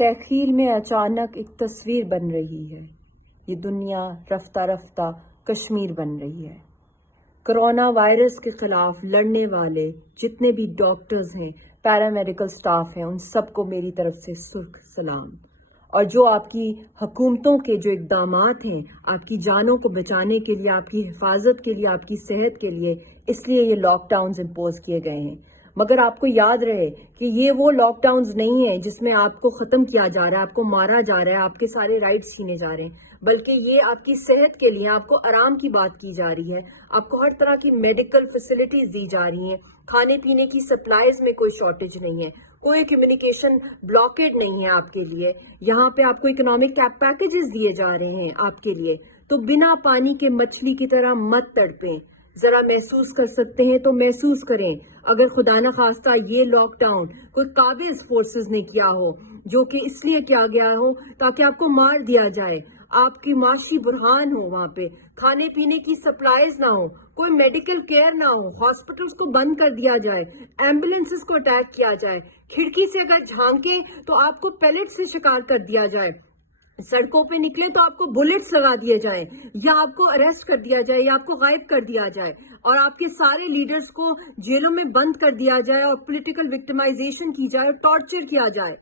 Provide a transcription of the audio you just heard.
تخیل میں اچانک ایک تصویر بن رہی ہے. یہ دنیا رفتہ رفتہ کشمیر بن رہی ہے. کرونا وائرس کے خلاف لڑنے والے جتنے بھی ڈاکٹرز ہیں، پیرامیڈیکل سٹاف ہیں، ان سب کو میری طرف سے سرخ سلام. اور جو آپ کی حکومتوں کے جو اقدامات ہیں آپ کی جانوں کو بچانے کے لیے، آپ کی حفاظت کے لیے، آپ کی صحت کے لیے، اس لیے یہ لاک ڈاؤنز امپوز کیے گئے ہیں. مگر آپ کو یاد رہے کہ یہ وہ لاک ڈاؤنز نہیں ہیں جس میں آپ کو ختم کیا جا رہا ہے، آپ کو مارا جا رہا ہے، آپ کے سارے رائٹس چھینے جا رہے ہیں، بلکہ یہ آپ کی صحت کے لیے، آپ کو آرام کی بات کی جا رہی ہے. آپ کو ہر طرح کی میڈیکل فیسلٹیز دی جا رہی ہیں. کھانے پینے کی سپلائیز میں کوئی شارٹیج نہیں ہے، کوئی کمیونیکیشن بلاکیڈ نہیں ہے آپ کے لیے. یہاں پہ آپ کو اکنامک پیکیجز دیے جا رہے ہیں آپ کے لیے. تو بنا پانی کے مچھلی کی طرح مت تڑپیں. ذرا محسوس کر سکتے ہیں تو محسوس کریں. اگر خدا نخواستہ یہ لاک ڈاؤن کوئی قابض فورسز نے کیا ہو، جو کہ اس لیے کیا گیا ہو تاکہ آپ کو مار دیا جائے، آپ کی معاشی بحران ہو، وہاں پہ کھانے پینے کی سپلائیز نہ ہو، کوئی میڈیکل کیئر نہ ہو، ہاسپٹلز کو بند کر دیا جائے، ایمبولینسز کو اٹیک کیا جائے، کھڑکی سے اگر جھانکیں تو آپ کو پیلٹ سے شکار کر دیا جائے، سڑکوں پہ نکلے تو آپ کو بلٹس لگا دیے جائیں، یا آپ کو اریسٹ کر دیا جائے، یا آپ کو غائب کر دیا جائے، اور آپ کے سارے لیڈرز کو جیلوں میں بند کر دیا جائے، اور پولیٹیکل وکٹمائزیشن کی جائے، ٹارچر کیا جائے.